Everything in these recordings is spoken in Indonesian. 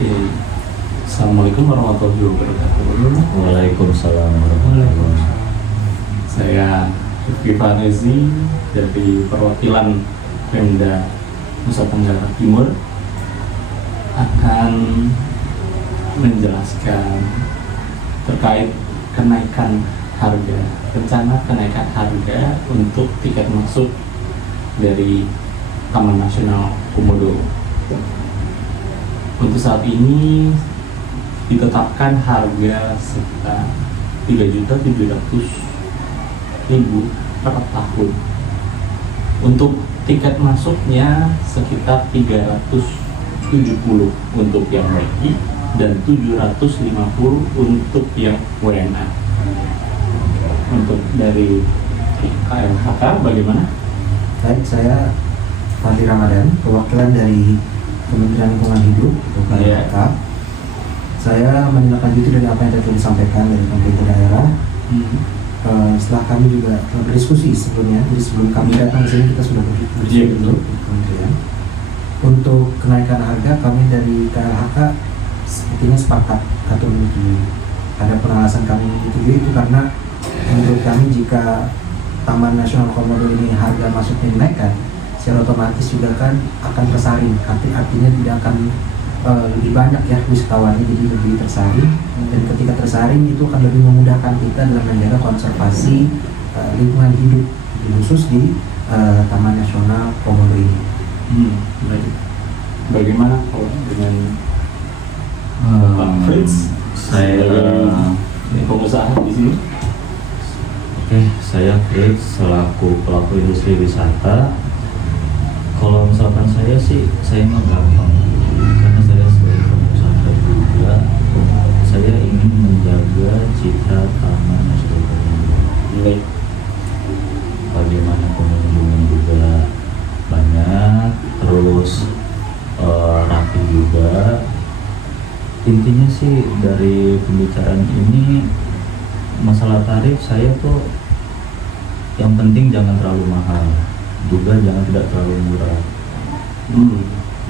Oke. Assalamualaikum warahmatullahi wabarakatuh. Waalaikumsalam warahmatullahi wabarakatuh. Saya Rifki Farezi dari perwakilan Pemda Nusa Tenggara Timur akan menjelaskan terkait kenaikan harga, rencana kenaikan harga untuk tiket masuk dari Taman Nasional Komodo. Untuk saat ini ditetapkan harga sekitar 3.700.000 per tahun. Untuk tiket masuknya sekitar 370 untuk yang WI dan 750 untuk yang WNA. Untuk dari KLHK bagaimana? Baik, saya Fadli Ramadan, perwakilan dari Kementerian Lingkungan Hidup atau KLHK. Saya menindaklanjuti dari apa yang tadi disampaikan dari pemerintah daerah. Setelah kami juga berdiskusi sebelumnya, jadi sebelum kami datang ke sini kita sudah berdiskusi dulu di kementerian. Untuk kenaikan harga kami dari KLHK sepertinya sepakat atau menyetujui. Ada penalasan kami menyetujui itu karena menurut kami jika Taman Nasional Komodo ini harga masuknya dinaikkan, secara otomatis juga kan akan tersaring, artinya tidak akan lebih banyak ya wisatawannya, jadi lebih tersaring, dan ketika tersaring itu akan lebih memudahkan kita dalam menjaga konservasi lingkungan hidup khusus di Taman Nasional Komodo ini. Baik. Bagaimana kalau dengan Pak Fritz, Saya pengusaha di sini? Saya Fritz selaku pelaku industri wisata. Kalau misalkan saya sih, saya mah gampang karena saya sebagai pengusaha juga, saya ingin menjaga citra Taman Nasional Komodo. Bagaimana pengunjungnya juga banyak, terus rapi juga. Intinya sih dari pembicaraan ini, masalah tarif saya tuh yang penting jangan terlalu mahal, juga jangan tidak terlalu murah.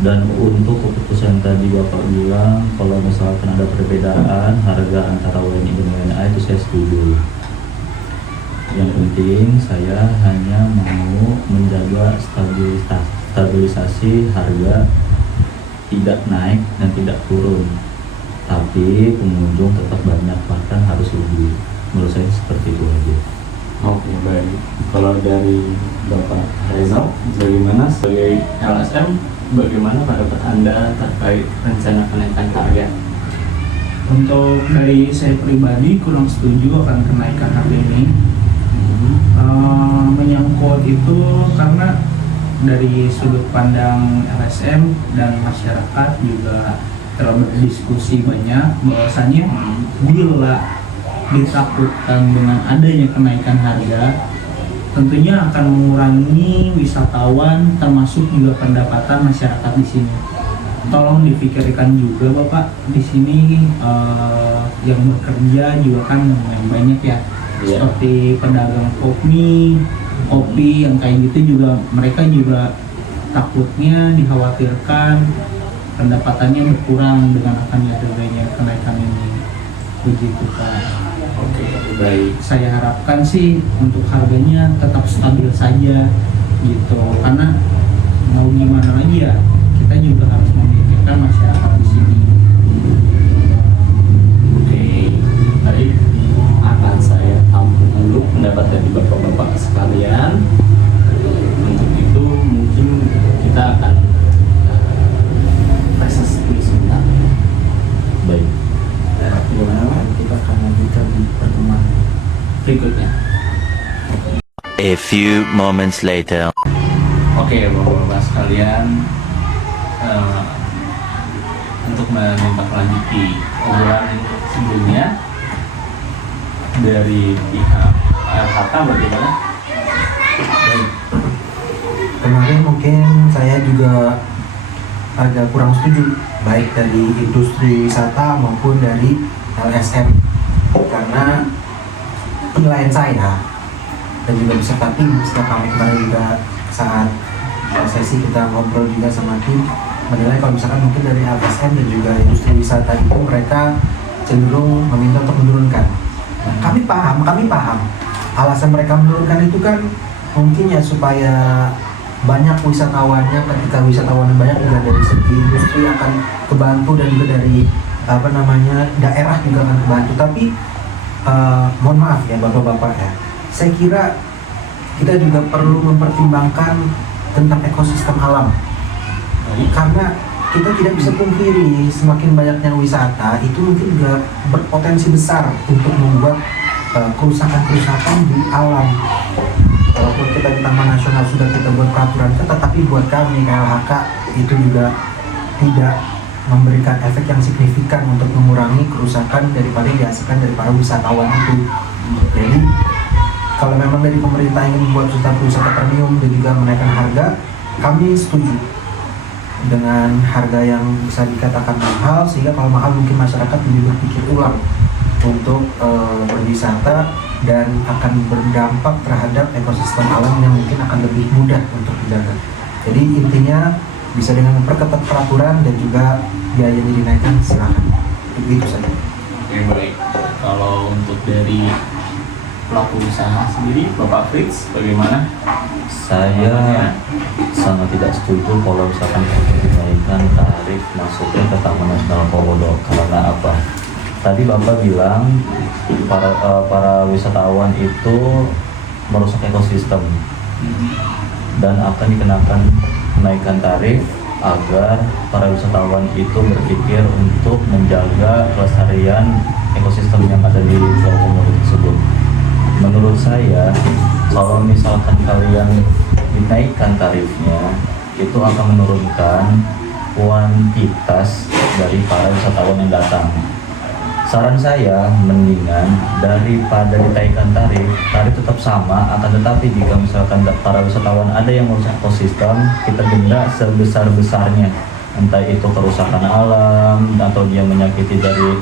Dan untuk keputusan tadi Bapak bilang kalau misalkan ada perbedaan harga antara WNI dan WNA, itu saya setuju. Yang penting saya hanya mau menjaga stabilisasi harga, tidak naik dan tidak turun, tapi pengunjung tetap banyak, bahkan harus lebih. Menurut saya seperti itu aja. Oke, baik. Kalau dari Bapak Reza, bagaimana sebagai LSM, bagaimana pendapat Anda terkait rencana kenaikan harga? Untuk dari saya pribadi kurang setuju akan kenaikan harga ini. Menyangkut itu karena dari sudut pandang LSM dan masyarakat juga berdiskusi banyak bahwasannya bila ditakutkan dengan adanya kenaikan harga, tentunya akan mengurangi wisatawan termasuk juga pendapatan masyarakat di sini. Tolong dipikirkan juga Bapak, di sini yang bekerja juga kan lumayan banyak ya, seperti pedagang kopi yang kayak gitu juga, mereka juga takutnya dikhawatirkan pendapatannya berkurang dengan akan adanya kenaikan ini, begitu Pak. Oke, baik. Saya harapkan sih untuk harganya tetap stabil saja gitu, karena mau gimana lagi ya, kita juga harus memikirkan masyarakat di sini. Oke, baik. Akan saya tampung dulu pendapat dari bapak-bapak sekalian. Untuk itu mungkin kita akan reses dulu sebentar. Baik. Bagaimana kita akan lanjutkan di pertemuan Berikutnya. A few moments later. Oke, bapak-bapak sekalian, untuk menindaklanjuti obrolan sebelumnya dari pihak LHK bagaimana? Baik. Kemarin mungkin saya juga agak kurang setuju baik dari industri wisata maupun dari LSM, karena penilaian saya dan juga beserta tim setelah kami kemarin juga saat sesi kita ngobrol juga sama tim, menilai kalau misalkan mungkin dari LSM dan juga industri wisata itu mereka cenderung meminta untuk menurunkan. Nah, kami paham alasan mereka menurunkan itu kan mungkin ya supaya banyak wisatawannya. Ketika wisatawannya banyak juga dari segi industri akan kebantu dan juga dari daerah juga akan kebantu. Tapi mohon maaf ya bapak-bapak ya, saya kira kita juga perlu mempertimbangkan tentang ekosistem alam. Karena kita tidak bisa pungkiri semakin banyaknya wisata itu mungkin juga berpotensi besar untuk membuat kerusakan-kerusakan di alam. Walaupun kita di Taman Nasional sudah kita buat peraturan ketat, tapi buat kami KLHK itu juga tidak memberikan efek yang signifikan untuk mengurangi kerusakan daripada yang dihasilkan dari para wisatawan itu. Jadi kalau memang dari pemerintah ingin membuat wisata premium dan juga menaikkan harga, kami setuju dengan harga yang bisa dikatakan mahal, sehingga kalau mahal mungkin masyarakat lebih berpikir ulang untuk berwisata dan akan berdampak terhadap ekosistem alam yang mungkin akan lebih mudah untuk dijaga. Jadi intinya bisa dengan memperketat peraturan dan juga biayanya dinaikkan, silakan. Begitu saja. Oke, baik. Kalau untuk dari pelaku usaha sendiri, Bapak Fritz, bagaimana? Saya sangat tidak setuju kalau misalkan dinaikkan tarif masuknya ke Taman Nasional Komodo. Karena apa? Tadi Bapak bilang para wisatawan itu merusak ekosistem dan akan dikenakan kenaikan tarif agar para wisatawan itu berpikir untuk menjaga kelestarian ekosistem yang ada di Pulau Komodo tersebut. Menurut saya, kalau misalkan kalian dinaikkan tarifnya, itu akan menurunkan kuantitas dari para wisatawan yang datang. Saran saya, mendingan daripada dinaikkan tarif tetap sama, akan tetapi jika misalkan para wisatawan ada yang merusak ekosistem, kita denda sebesar-besarnya. Entah itu kerusakan alam, atau dia menyakiti dari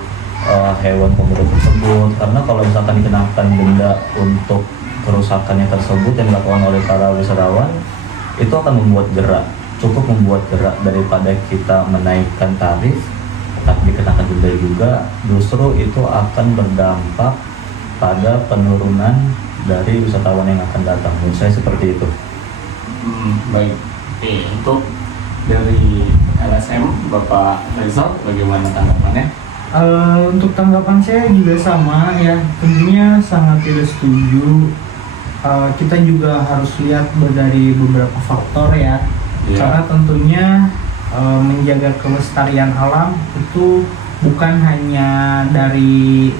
hewan komodo tersebut. Karena kalau misalkan dikenakan denda untuk kerusakannya tersebut yang dilakukan oleh para wisatawan, itu akan membuat jerak, cukup membuat jerak daripada kita menaikkan tarif tapi dikenakan denda juga. Justru itu akan berdampak pada penurunan dari wisatawan yang akan datang. Menurut saya seperti itu. Baik. Oke, untuk dari LSM, Bapak Rizal, bagaimana tanggapannya? Untuk tanggapan saya juga sama ya, tentunya sangat tidak setuju. Kita juga harus lihat dari beberapa faktor ya, karena tentunya menjaga kelestarian alam itu bukan hanya dari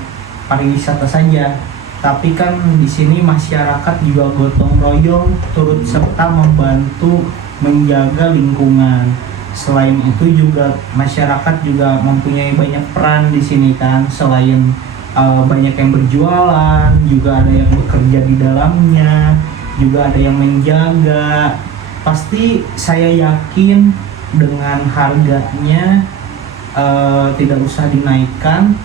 pariwisata saja, tapi kan di sini masyarakat juga gotong royong turut serta membantu menjaga lingkungan. Selain itu juga masyarakat juga mempunyai banyak peran di sini kan, selain banyak yang berjualan, juga ada yang bekerja di dalamnya, juga ada yang menjaga. Pasti saya yakin dengan harganya tidak usah dinaikkan,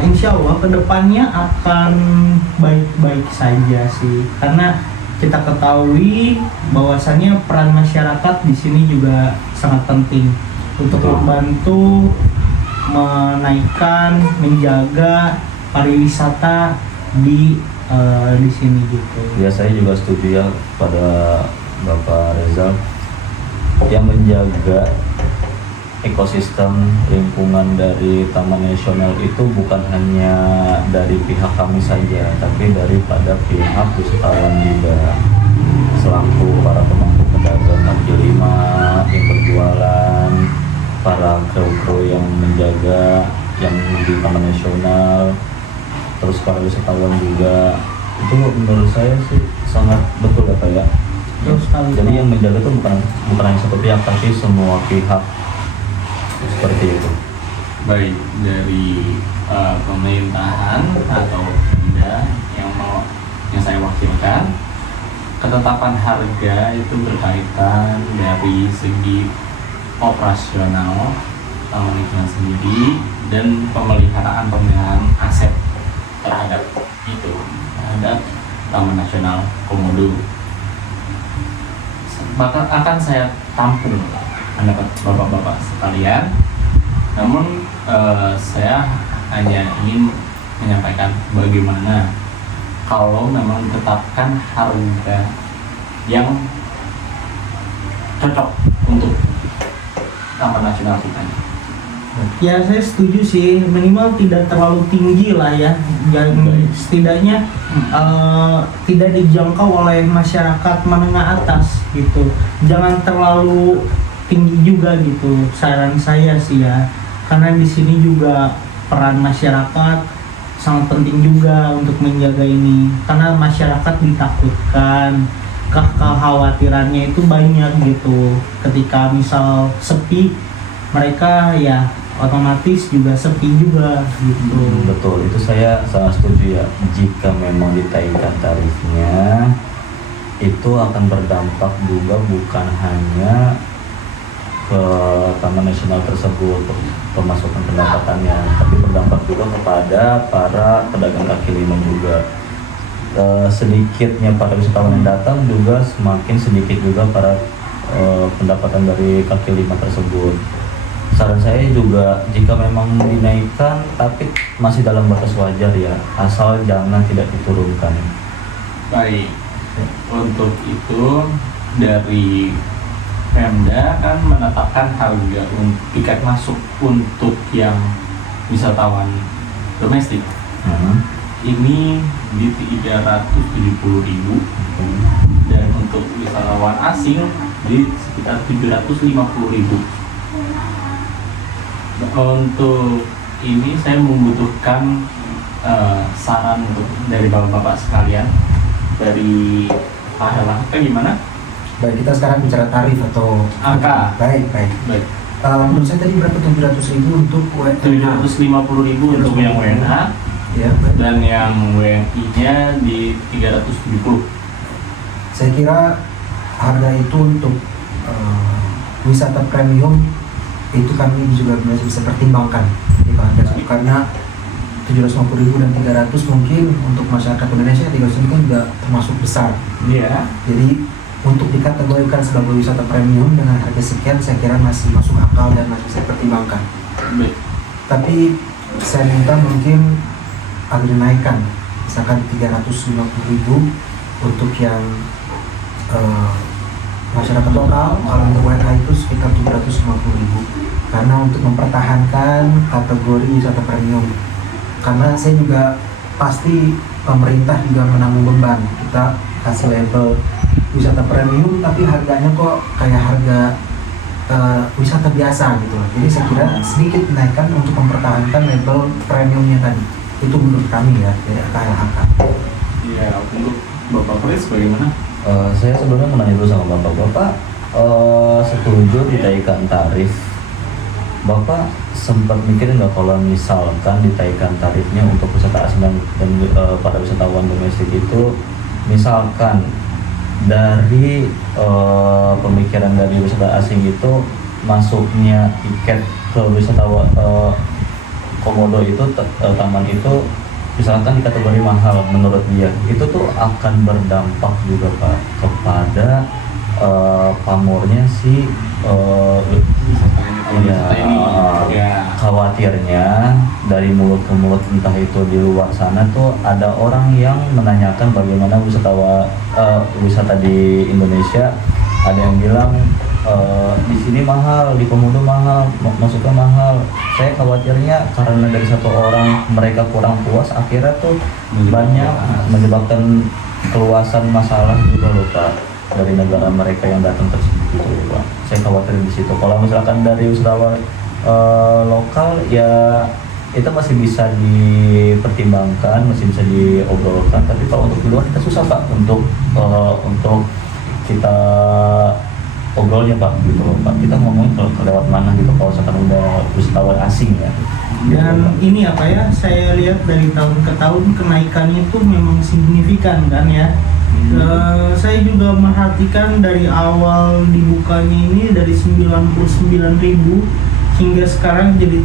insya Allah kedepannya akan baik-baik saja sih, karena kita ketahui bahwasannya peran masyarakat di sini juga sangat penting untuk membantu menaikkan, menjaga pariwisata di sini gitu. Ya, saya juga setuju ya pada Bapak Rizal, yang menjaga ekosistem lingkungan dari Taman Nasional itu bukan hanya dari pihak kami saja, tapi daripada pihak wisatawan juga, selaku para pemangku pedagang kaki lima yang berjualan, para kru-kru yang menjaga yang di Taman Nasional, terus para wisatawan juga. Itu menurut saya sih sangat betul ya Pak ya. Jadi yang menjaga itu bukan hanya satu pihak, tapi semua pihak, seperti itu. Baik, dari pemerintahan atau Pemda yang saya wakilkan, ketetapan harga itu berkaitan dari segi operasional Taman Nasional sendiri dan pemeliharaan aset terhadap Taman Nasional Komodo. Maka akan saya tampung pendapat bapak-bapak sekalian. Namun saya hanya ingin menyampaikan bagaimana kalau memang ditetapkan harga yang cocok untuk Taman Nasional kita. Ya saya setuju sih, minimal tidak terlalu tinggi lah ya, dan setidaknya tidak dijangkau oleh masyarakat menengah atas gitu. Jangan terlalu tinggi juga gitu, saran saya sih ya, karena di sini juga peran masyarakat sangat penting juga untuk menjaga ini, karena masyarakat ditakutkan, kekhawatirannya itu banyak gitu. Ketika misal sepi, mereka ya otomatis juga sepi juga gitu. Betul, itu saya sangat setuju ya. Jika memang ditaikkan tarifnya, itu akan berdampak juga bukan hanya ke Taman Nasional tersebut pemasukan pendapatannya, tapi berdampak juga kepada para pedagang kaki lima juga. Sedikitnya para wisatawan yang datang juga semakin sedikit juga para pendapatan dari kaki lima tersebut. Saran saya juga jika memang dinaikkan tapi masih dalam batas wajar ya, asal jangan tidak diturunkan. Baik, untuk itu dari Pemda kan menetapkan harga tiket masuk untuk yang wisatawan domestik. Ini di 370.000 dan untuk wisatawan asing di sekitar 750.000. Untuk ini saya membutuhkan saran dari bapak-bapak sekalian. Dari Pak Helang, gimana? Baik, kita sekarang bicara tarif atau angka. Baik. Menurut saya tadi berapa, 700.000 untuk WNH? 750.000 untuk yang WNH. Ya, baik. Dan yang WNI-nya di 370. Saya kira harga itu untuk wisata premium itu kami juga masih bisa pertimbangkan di Pak Anda, karena 750.000 dan 300 mungkin untuk masyarakat Indonesia 300 kan juga termasuk besar. Iya. Jadi untuk dikategorikan sebagai wisata premium dengan harga sekian saya kira masih masuk akal dan masih saya pertimbangkan. Baik. Tapi saya minta mungkin agak dinaikkan, misalkan 350.000 untuk yang masyarakat lokal, kalau untuk WNH itu sekitar 750.000, karena untuk mempertahankan kategori wisata premium. Karena saya juga pasti pemerintah juga menanggung beban, kita kasih label wisata premium tapi harganya kok kayak harga wisata biasa gitu. Jadi saya kira sedikit dinaikkan untuk mempertahankan label premiumnya tadi. Itu menurut kami ya, dari KLHK. Iya, untuk Bapak Kris bagaimana? Saya sebenarnya mau nanya dulu sama Bapak. Setuju ditaikkan tarif. Bapak sempat mikirin nggak kalau misalkan ditaikkan tarifnya untuk wisata asing dan para wisatawan domestik itu, misalkan dari pemikiran dari wisata asing itu masuknya tiket ke wisatawan Komodo itu taman itu misalkan di kategori mahal menurut dia, itu tuh akan berdampak juga Pak kepada pamornya si khawatirnya dari mulut ke mulut entah itu di luar sana tuh ada orang yang menanyakan bagaimana wisata di Indonesia. Ada yang bilang di sini mahal, di Komodo mahal, masuknya mahal. Saya khawatirnya karena dari satu orang mereka kurang puas, akhirnya tuh banyak menyebabkan keluasan masalah juga loh Pak dari negara mereka yang datang tersebut gitu Pak. Saya khawatir di situ. Kalau misalkan dari wisatawan lokal ya itu masih bisa dipertimbangkan, masih bisa diobrolkan. Tapi kalau untuk di luar kita susah Pak untuk kita obrolnya Pak gitu loh Pak. Kita ngomongin kalau lewat mana gitu kalau misalkan udah wisatawan asing ya. Dan ini apa ya, saya lihat dari tahun ke tahun kenaikannya itu memang signifikan kan ya. Saya juga merhatikan dari awal dibukanya ini dari 99.000 hingga sekarang jadi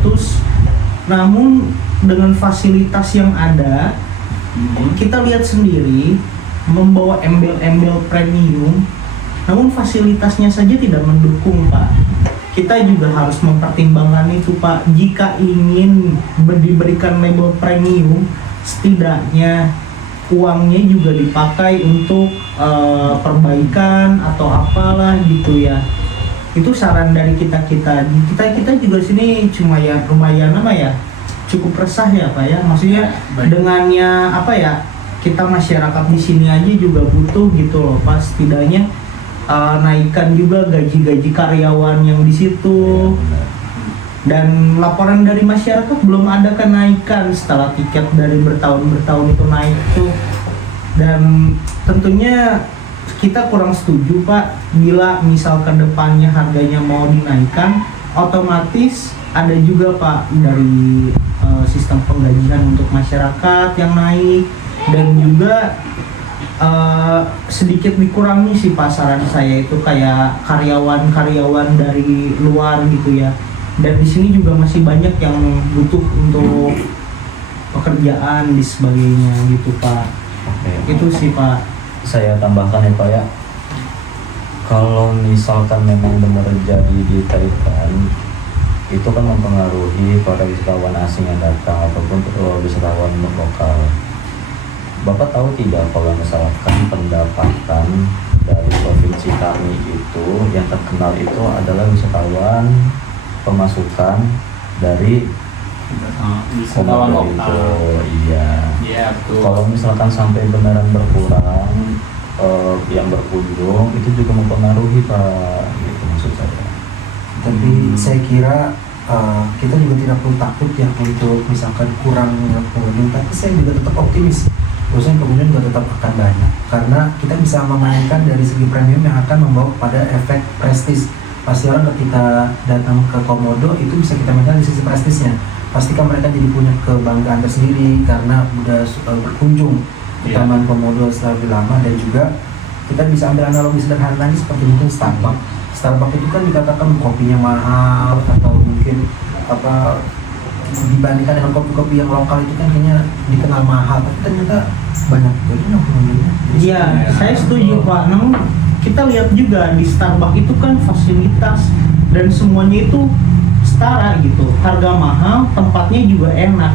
300. Namun dengan fasilitas yang ada, kita lihat sendiri membawa embel-embel premium namun fasilitasnya saja tidak mendukung Pak. Kita juga harus mempertimbangkan itu Pak. Jika ingin diberikan label premium, setidaknya uangnya juga dipakai untuk perbaikan atau apalah gitu ya. Itu saran dari kita juga sini cuma ya lumayan apa ya, cukup resah ya Pak ya. Maksudnya dengannya apa ya, kita masyarakat di sini aja juga butuh gitu loh Pak, setidaknya naikkan juga gaji-gaji karyawan yang di situ. Dan laporan dari masyarakat belum ada kenaikan setelah tiket dari bertahun-bertahun itu naik tuh. Dan tentunya kita kurang setuju Pak, bila misal ke depannya harganya mau dinaikkan, otomatis ada juga Pak dari sistem penggajian untuk masyarakat yang naik, dan juga sedikit dikurangi sih pasaran saya itu kayak karyawan-karyawan dari luar gitu ya. Dan di sini juga masih banyak yang butuh untuk pekerjaan di sebagainya gitu Pak. Oke. Itu sih Pak. Saya tambahkan ya Pak ya, kalau misalkan memang benar jadi ditaikkan, itu kan mempengaruhi para wisatawan asing yang datang ataupun wisatawan lokal. Bapak tahu tidak kalau misalkan pendapatan dari provinsi kami itu yang terkenal itu adalah wisatawan pemasukan dari wisatawan Komodo lokal. itu. Iya. Iya betul. Kalau misalkan sampai beneran berkurang yang berkunjung, itu juga mempengaruhi Pak, gitu maksud saya. Tapi saya kira kita juga tidak perlu takut ya untuk misalkan kurang pengunjung, tapi saya juga tetap optimis bahwasanya pengunjung juga tetap akan banyak, karena kita bisa memainkan dari segi premium yang akan membawa pada efek prestis. Pasti orang ketika datang ke Komodo itu bisa kita mainkan di sisi prestisnya. Pastikan mereka jadi punya kebanggaan tersendiri karena udah berkunjung di Taman Komodo setelah lebih lama. Dan juga kita bisa ambil analogi sederhana lagi seperti mungkin Starbucks. Starbucks itu kan dikatakan kopinya mahal atau mungkin apa, dibandingkan dengan kopi-kopi yang lokal itu kan kayaknya dikenal mahal, tapi ternyata banyak juga yang pengunjungnya. Iya, saya setuju Pak. Namun kita lihat juga di Starbucks itu kan fasilitas dan semuanya itu setara gitu. Harga mahal, tempatnya juga enak.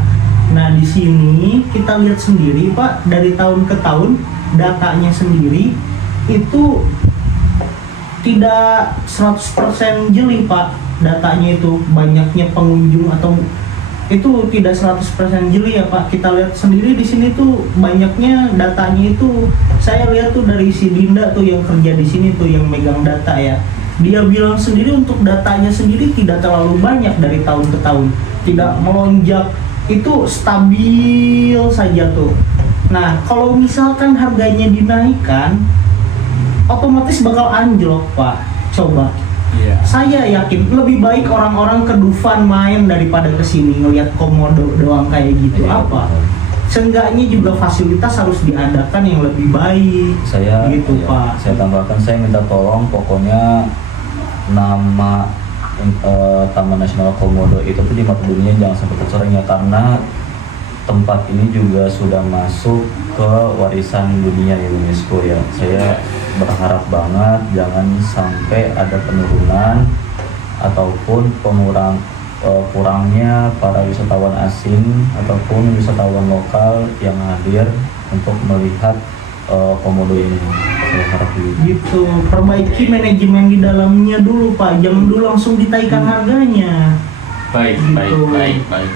Nah di sini kita lihat sendiri Pak, dari tahun ke tahun datanya sendiri itu tidak 100% jeli Pak. Datanya itu banyaknya pengunjung atau itu tidak 100% jeli ya Pak. Kita lihat sendiri di sini tuh banyaknya datanya itu, saya lihat tuh dari si Dinda tuh yang kerja di sini tuh yang megang data ya. Dia bilang sendiri untuk datanya sendiri tidak terlalu banyak dari tahun ke tahun, tidak melonjak, itu stabil saja tuh. Nah kalau misalkan harganya dinaikkan, otomatis bakal anjlok Pak. Coba. Iya. Saya yakin lebih baik orang-orang ke Dufan main daripada ke sini ngelihat Komodo doang kayak gitu. Iya, Apa? betul. Seenggaknya juga fasilitas harus diadakan yang lebih baik. Saya gitu ya, Pak. saya tambahkan, saya minta tolong pokoknya nama Taman Nasional Komodo itu tuh di mata dunia jangan sampai tercoreng ya, karena tempat ini juga sudah masuk ke warisan dunia UNESCO ya. Saya berharap banget jangan sampai ada penurunan ataupun kurangnya para wisatawan asing ataupun wisatawan lokal yang hadir untuk melihat Komodo ini. Saya harap Gitu. Perbaiki manajemen di dalamnya dulu Pak. Jangan dulu langsung ditaikkan harganya. Baik, Gitu. baik.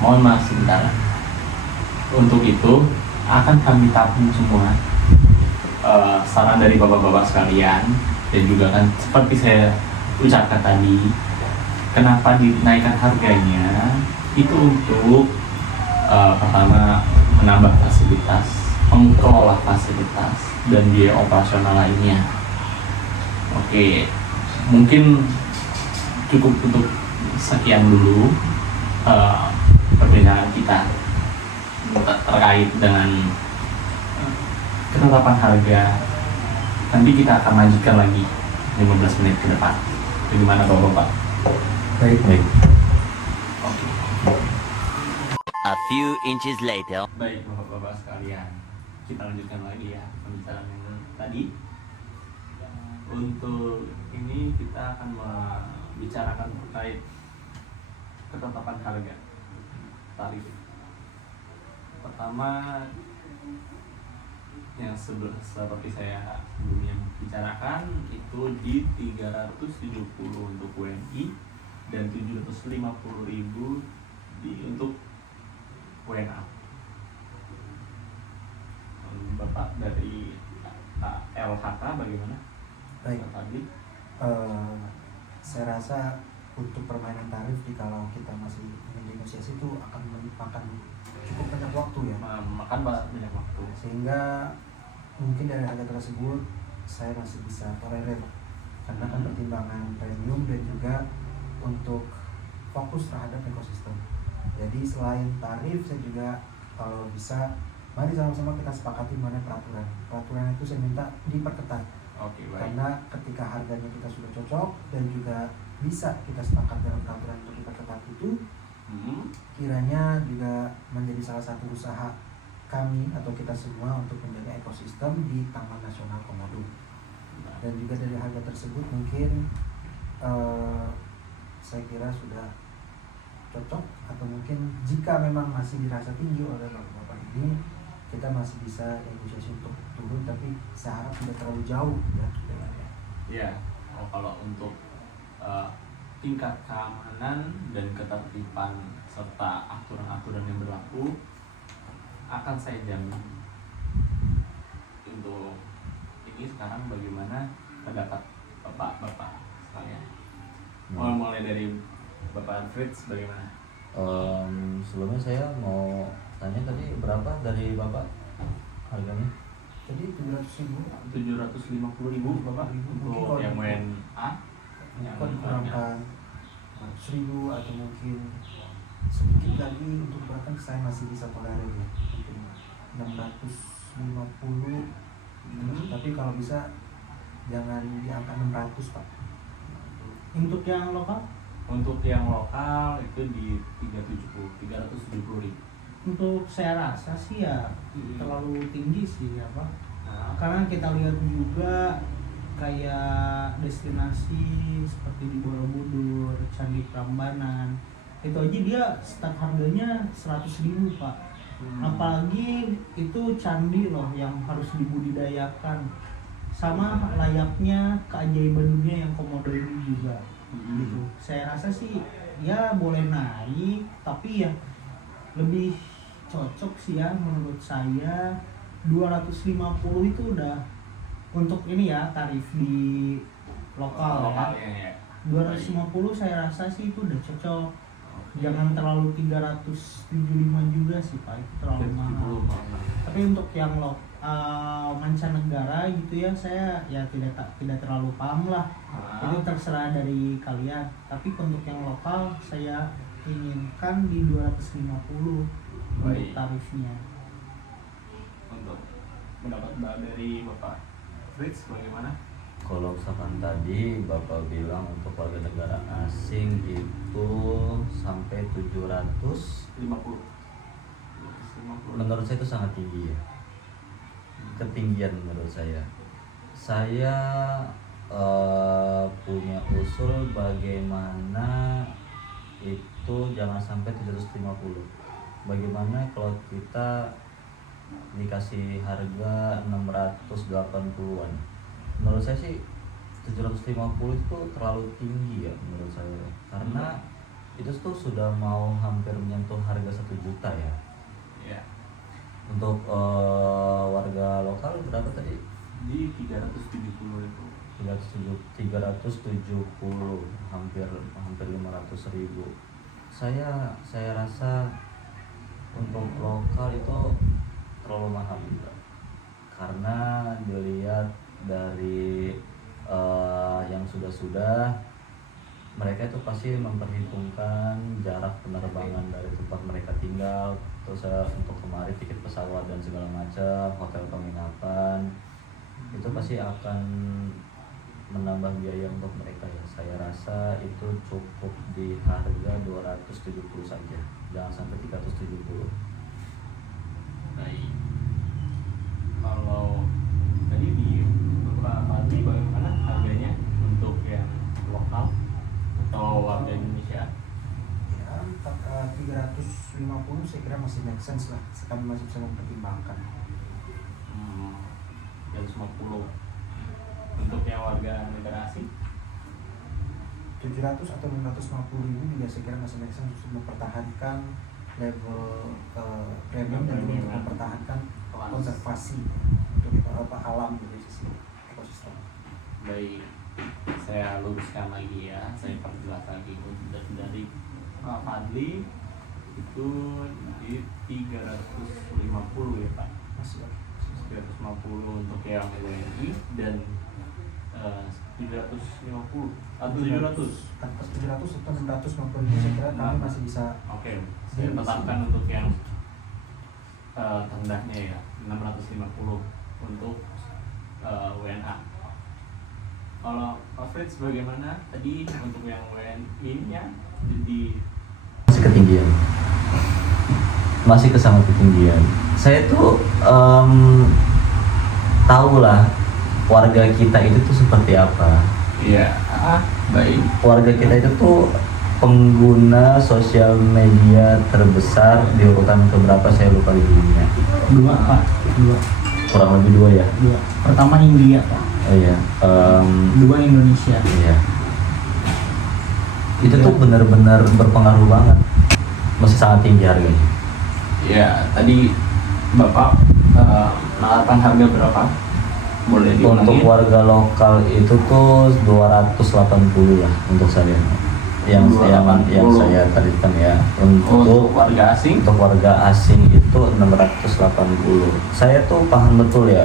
Mohon maaf sebentar. Untuk itu akan kami tampung semua saran dari bapak-bapak sekalian, dan juga kan seperti saya ucapkan tadi, kenapa dinaikkan harganya itu untuk pertama menambah fasilitas, mengelola fasilitas dan biaya operasional lainnya. Oke, mungkin cukup untuk sekian dulu perbincangan kita terkait dengan ketetapan harga. Nanti kita akan lanjutkan lagi 15 menit ke depan. Bagaimana Bapak? Baik. Oke. A few inches later. Baik Bapak-bapak sekalian, kita lanjutkan lagi ya pembicaraan yang tadi. untuk ini kita akan membicarakan terkait ketetapan harga tarif. Pertama, yang seperti saya sebelumnya bicarakan itu di 370 untuk WNI dan 750.000 untuk WNA. Bapak dari LHK bagaimana? Baik. Tadi Saya rasa untuk permainan tarif kalau kita masih negosiasi itu akan memakan cukup banyak waktu ya, makan banyak waktu, sehingga mungkin dari harga tersebut saya masih bisa tolerir karena kan pertimbangan premium dan juga untuk fokus terhadap ekosistem. Jadi selain tarif, saya juga kalau bisa mari sama-sama kita sepakati mengenai peraturan itu saya minta diperketat. Oke, baik. Karena ketika harganya kita sudah cocok dan juga bisa kita sepakat dalam peraturan untuk diperketat itu, kiranya juga menjadi salah satu usaha kami atau kita semua untuk menjaga ekosistem di Taman Nasional Komodo. Dan juga dari harga tersebut mungkin saya kira sudah cocok, atau mungkin jika memang masih dirasa tinggi oleh bapak-bapak ini, kita masih bisa negosiasi untuk turun, tapi saya harap tidak terlalu jauh ya. Ya, kalau untuk tingkat keamanan dan ketertiban serta aturan-aturan yang berlaku akan saya jamin. Untuk ini sekarang bagaimana pendapat bapak-bapak sekalian? Mulai dari Bapak Fritz bagaimana? Sebelumnya saya mau tanya tadi berapa dari Bapak harganya? Jadi 750.000 Bapak untuk yang WNA. Kalau dikurangkan 1.000 atau mungkin sedikit lagi untuk bahkan saya masih bisa tolerir ya, mungkin 650. Tapi kalau bisa jangan di angka 600 Pak. Untuk yang lokal? Untuk yang lokal itu di 370.000. Untuk saya rasa sih ya terlalu tinggi sih ya Pak. Nah, Karena kita lihat juga kayak destinasi seperti di Borobudur, Candi Prambanan, itu aja dia start harganya 100.000 Pak. Apalagi itu candi loh yang harus dibudidayakan, sama layaknya keajaiban dunia yang Komodo ini juga. Gitu. Saya rasa sih ya boleh naik, tapi ya lebih cocok sih ya menurut saya 250 itu udah untuk ini ya tarif di lokal ya. 250 saya rasa sih itu udah cocok. Jangan terlalu 375 juga sih Pak, itu terlalu mahal. Tapi untuk yang mancanegara gitu ya, saya ya tidak terlalu paham lah. Itu terserah dari kalian. Tapi untuk yang lokal saya inginkan di 250 untuk tarifnya. Untuk pendapat dari Bapak Fritz bagaimana? Kalau misalkan tadi Bapak bilang untuk warga negara asing itu sampai 750, menurut saya itu sangat tinggi ya, ketinggian menurut saya. Saya punya usul bagaimana itu jangan sampai 750. Bagaimana kalau kita dikasih harga 680-an? Menurut saya sih 750 itu terlalu tinggi ya menurut saya, karena itu tuh sudah mau hampir menyentuh harga 1 juta ya. Ya. Untuk warga lokal berapa tadi? Di 370.000. 370, hampir 500.000. Saya rasa untuk lokal itu terlalu mahal juga, karena dilihat dari yang sudah mereka itu pasti memperhitungkan jarak penerbangan dari tempat mereka tinggal, terus untuk kemari tiket pesawat dan segala macam, hotel penginapan, itu pasti akan menambah biaya untuk mereka ya. Saya rasa itu cukup di harga 270 saja, jangan sampai 370. Baik. Kalau tadi di Bapak Fadli bagaimana harga harganya untuk yang lokal atau warga Indonesia? Ya, 350 saya kira masih make sense lah. Kami masih bisa mempertimbangkan. 350 untuk yang warga negara asing? 700 atau 650 ribu juga saya kira masih make sense untuk mempertahankan level premium dan juga untuk mempertahankan konservasi untuk alam dari sisi ekosistem. Baik, saya luruskan lagi ya, saya perjelas lagi untuk dari Pak Fadli itu di 350 ya Pak, Masih oke. 350 untuk yang WNI dan 350 atau 700. Atas 700 atau 650 ribu saya kira kami masih bisa. Oke, saya tetapkan untuk yang rendahnya ya 650 untuk WNA. Kalau Pak Fritz bagaimana tadi untuk yang WNI-nya di Masih ketinggian, masih ke sangat ketinggian. Saya tuh tahu lah warga kita itu tuh seperti apa. Iya, baik. Warga kita itu tuh pengguna sosial media terbesar di urutan keberapa saya lupa di dunia. 2 Pak, 2. Kurang lebih 2 ya. 2. Pertama India Pak. Iya. 2 Indonesia. Iya. Itu tuh benar-benar berpengaruh banget. Masih sangat tinggi harganya. Ya, tadi Bapak menawarkan harga berapa? Boleh Untuk diulangi? warga lokal itu tuh 280 lah untuk saya. Yang 280. saya tarikan ya. Untuk warga asing? Untuk warga asing itu 680. Saya tuh paham betul ya,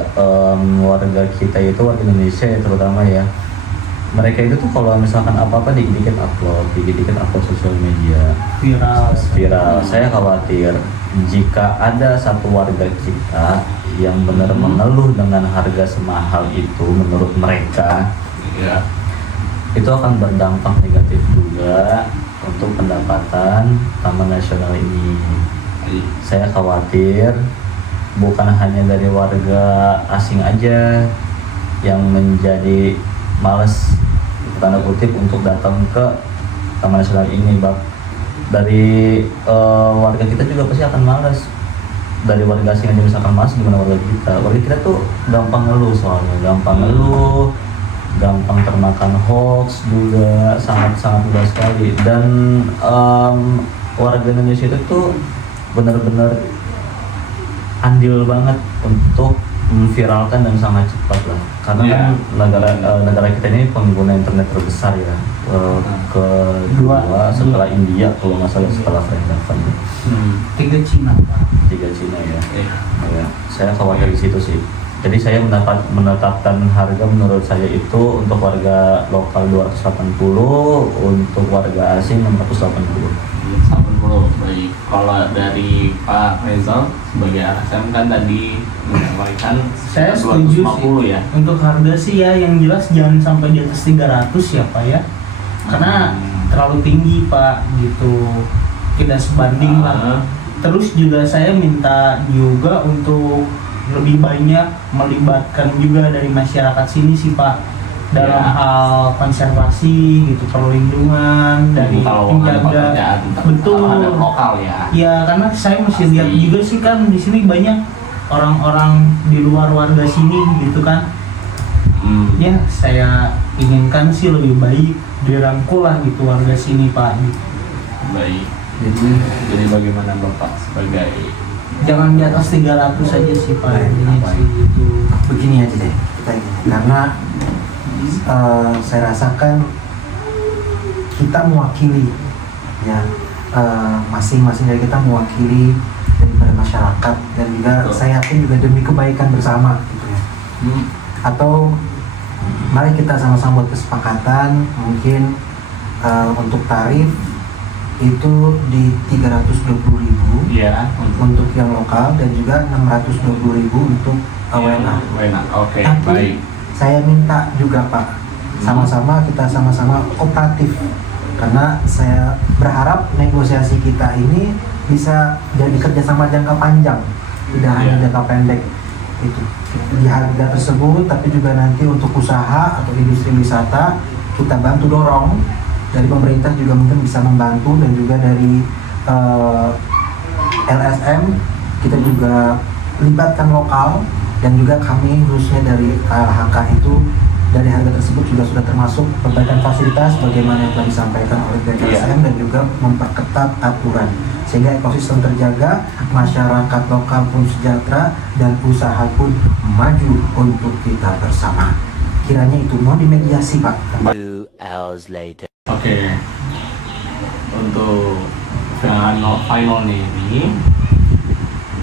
warga kita itu, warga Indonesia ya terutama ya, mereka itu tuh kalau misalkan apa-apa dikit-dikit upload sosial media, viral. Saya khawatir jika ada satu warga kita yang benar mengeluh dengan harga semahal itu menurut mereka, Ya. itu akan berdampak negatif juga untuk pendapatan Taman Nasional ini. Saya khawatir bukan hanya dari warga asing aja yang menjadi males tanda kutip untuk datang ke Taman Nasional ini, Bang. Dari warga kita juga pasti akan malas. Dari warga asing aja misalkan malas, gimana warga kita? Warga kita tuh gampang ngeluh soalnya, gampang termakan hoax juga, sangat-sangat mudah sekali. Dan warga Indonesia itu tuh benar-benar andil banget untuk memviralkan dan sangat cepat lah, karena Yeah. kan negara kita ini pengguna internet terbesar ya, kedua setelah India kalau nggak salah, setelah Vietnam. 3 Cina Pak. 3 Cina ya. Iya. Ya, saya khawatir di situ sih. Jadi saya menetapkan harga menurut saya itu untuk warga lokal 280, untuk warga asing 680. 80. Baik. Kalau dari Pak Rezal sebagai RSM kan tadi menyampaikan Saya setuju 250 sih. ya. Untuk harga sih ya yang jelas jangan sampai di atas 300 ya Pak ya. Karena terlalu tinggi Pak gitu. Tidak sebanding lah. Terus juga saya minta juga untuk lebih banyak melibatkan juga dari masyarakat sini sih Pak, dalam Ya. hal konservasi gitu, perlindungan dari Kalau ada penjaga. pekerjaan Betul. ada lokal ya. Ya karena saya masih Pasti. lihat juga sih kan di sini banyak orang-orang di luar warga sini gitu kan. Ya saya inginkan sih lebih baik dirangkul lah gitu warga sini Pak. Baik. Jadi bagaimana Bapak sebagai Jangan di atas 300 aja sih Pak. Intinya sih gitu. Begini aja deh kita ini, karena saya rasakan kita mewakili ya, masing-masing dari kita mewakili daripada masyarakat, dan juga Betul. saya yakin juga demi kebaikan bersama gitu ya. Atau mari kita sama-sama buat kesepakatan mungkin untuk tarif itu di 320.000 ya untuk yang lokal, dan juga 620.000 untuk WNA. WNA. Oke, Tapi baik. saya minta juga Pak, sama-sama kita sama-sama kooperatif, karena saya berharap negosiasi kita ini bisa jadi kerjasama jangka panjang, tidak hanya Iya. jangka pendek. itu di harga tersebut, tapi juga nanti untuk usaha atau industri wisata kita bantu dorong dari pemerintah juga mungkin bisa membantu, dan juga dari LSM kita juga libatkan lokal, dan juga kami khususnya dari KLHK itu dari harga tersebut juga sudah termasuk perbaikan fasilitas bagaimana yang telah disampaikan oleh pihak LSM dan juga memperketat aturan sehingga ekosistem terjaga, masyarakat lokal pun sejahtera, dan usaha pun maju untuk kita bersama. Kiranya itu mau dimediasi Pak. 2 hours later. Oke. Untuk final ini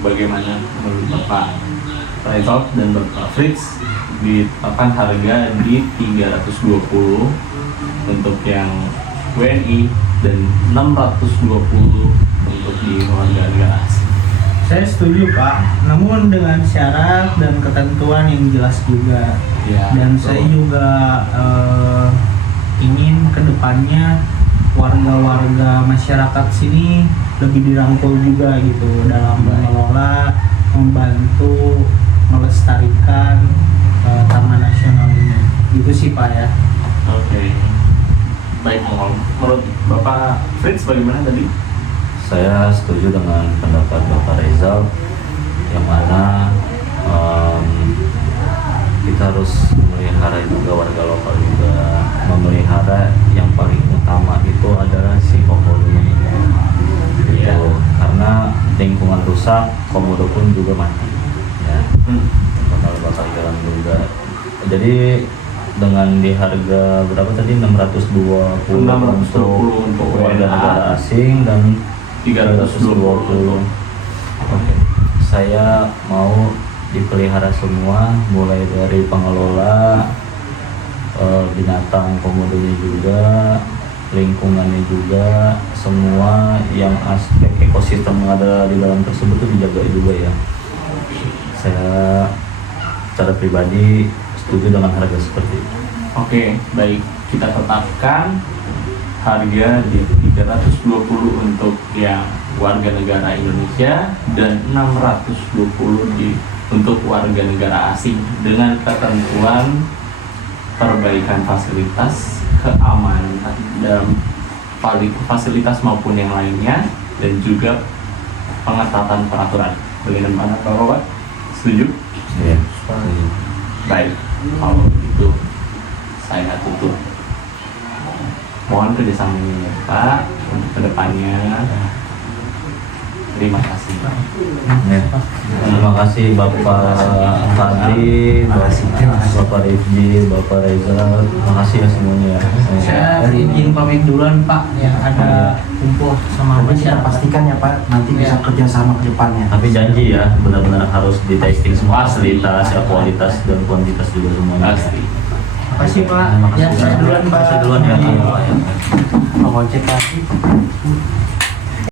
bagaimana menurut Bapak Rizal dan Bapak Fritz ditetapkan harga di 320 untuk yang WNI dan 620 untuk di warga negara asing? Saya setuju Pak, namun dengan syarat dan ketentuan yang jelas juga. Ya, Dan betul. saya juga ingin kedepannya warga-warga masyarakat sini lebih dirangkul juga gitu dalam mengelola, membantu melestarikan taman nasional ini. Itu sih Pak ya. Oke. Baik, menurut Bapak Fritz bagaimana tadi? Saya setuju dengan pendapat Bapak Rizal, yang mana kita harus memelihara juga warga lokal juga, memelihara yang paling utama itu adalah si komodonya Iya. gitu. Karena lingkungan rusak, komodo pun juga mati ya, bakal jalan juga. Jadi dengan di harga berapa tadi, 620 untuk warga negara asing dan 320. Oke. Saya mau dipelihara semua, mulai dari pengelola, binatang komodonya juga, lingkungannya juga, semua yang aspek ekosistem yang ada di dalam tersebut itu dijaga juga ya. Saya secara pribadi setuju dengan harga seperti itu. Oke, baik. Kita tetapkan harga di 320 untuk yang warga negara Indonesia dan 620 untuk warga negara asing, dengan ketentuan perbaikan fasilitas, keamanan dalam fasilitas maupun yang lainnya, dan juga pengetatan peraturan. Bagaimana Bapak? Setuju? Iya. Baik, kalau begitu saya tutup. Mohon kerjasamanya Pak untuk kedepannya. Terima kasih Pak. Ya. Terima kasih Bapak Fadli, Bapak Rifdi, Bapak Reza. Terima kasih ya semuanya ya. Saya izin pamit duluan Pak, ya ada kumpul sama Tapi kita masyarakat. pastikan ya Pak, nanti bisa Ya. kerjasama ke depannya. Tapi janji ya, benar-benar harus di testing semua fasilitas, ya, kualitas dan kuantitas juga semuanya. Pasti. Makasih Pak. Terima kasih. Ya, saya duluan Pak. Saya duluan ya. Mau cek lagi.